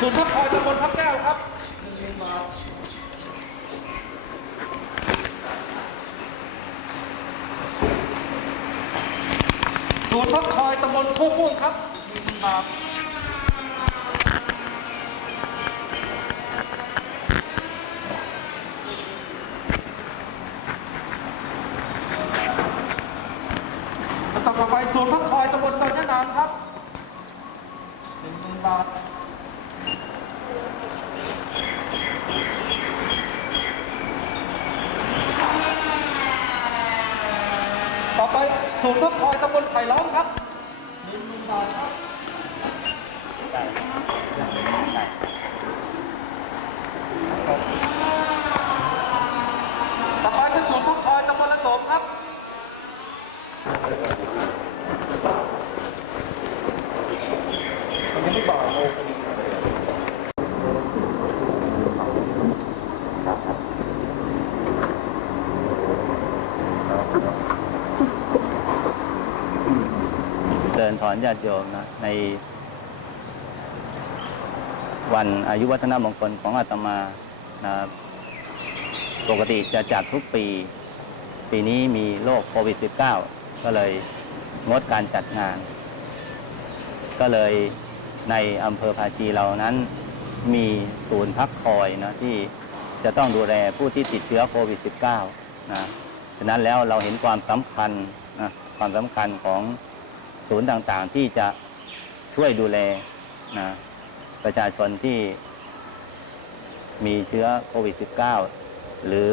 ศูนย์พักคอยตำบลพักแก้วครับศูนย์พักคอยตำบลโคกม่วงครับบาทต่อไปศูนย์พักคอยตำบลดอนยนางครับหนึ่งหมื่นบาท ต่อไป ศูนย์พักคอยตำบลไผ่ล้อมครับหนึ่งหมื่นบาทครับต่อไปคือศูนย์พักคอยตำบลละโสมครับ มันยังไม่บอกโมคดี เดินถอนญาติโยมนะใน วันอายุวัฒนมงคลของอาตมานะปกติจะจัดทุกปี ปีนี้มีโรคโควิด -19 ก็เลยงดการจัดงาน ก็เลยในอำเภอภาชีเรานั้น มีศูนย์พักคอยนะที่จะต้องดูแลผู้ที่ติดเชื้อโควิด -19 นะฉะนั้นแล้วเราเห็นความสำคัญนะความสำคัญของ ศูนย์ต่างๆที่จะช่วยดูแลนะประชาชนที่มีเชื้อโควิด -19 หรือ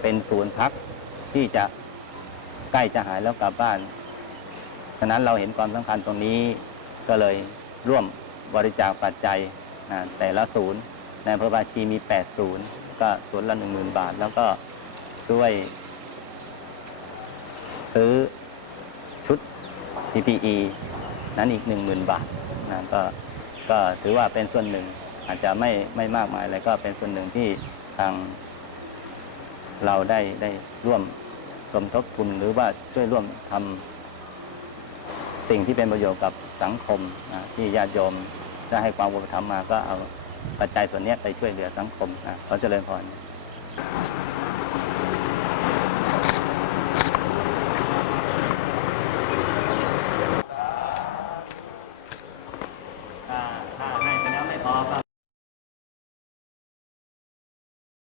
เป็นศูนย์พักที่จะใกล้จะหายแล้วกลับบ้าน ฉะนั้นเราเห็นความสำคัญตรงนี้ก็เลยร่วมบริจาคปัจจัยนะแต่ละศูนย์ในอำเภอบาชีมี 8 ศูนย์ ก็ศูนย์ละ 10,000 บาท แล้วก็ช่วยซื้อ PPE นั้นอีก 10,000 บาทนะก็ก็ถือว่าเป็นส่วนหนึ่งอาจจะไม่ไม่มากมายอะไรก็เป็นส่วนหนึ่งที่ทางเราได้ได้ร่วมสมทบทุนหรือว่าช่วยร่วมทำสิ่งที่เป็นประโยชน์กับสังคมนะที่ญาติโยมจะให้ความอุปถัมภ์มาก็เอาปัจจัยส่วนนี้ไปช่วยเหลือสังคมนะขอเจริญพร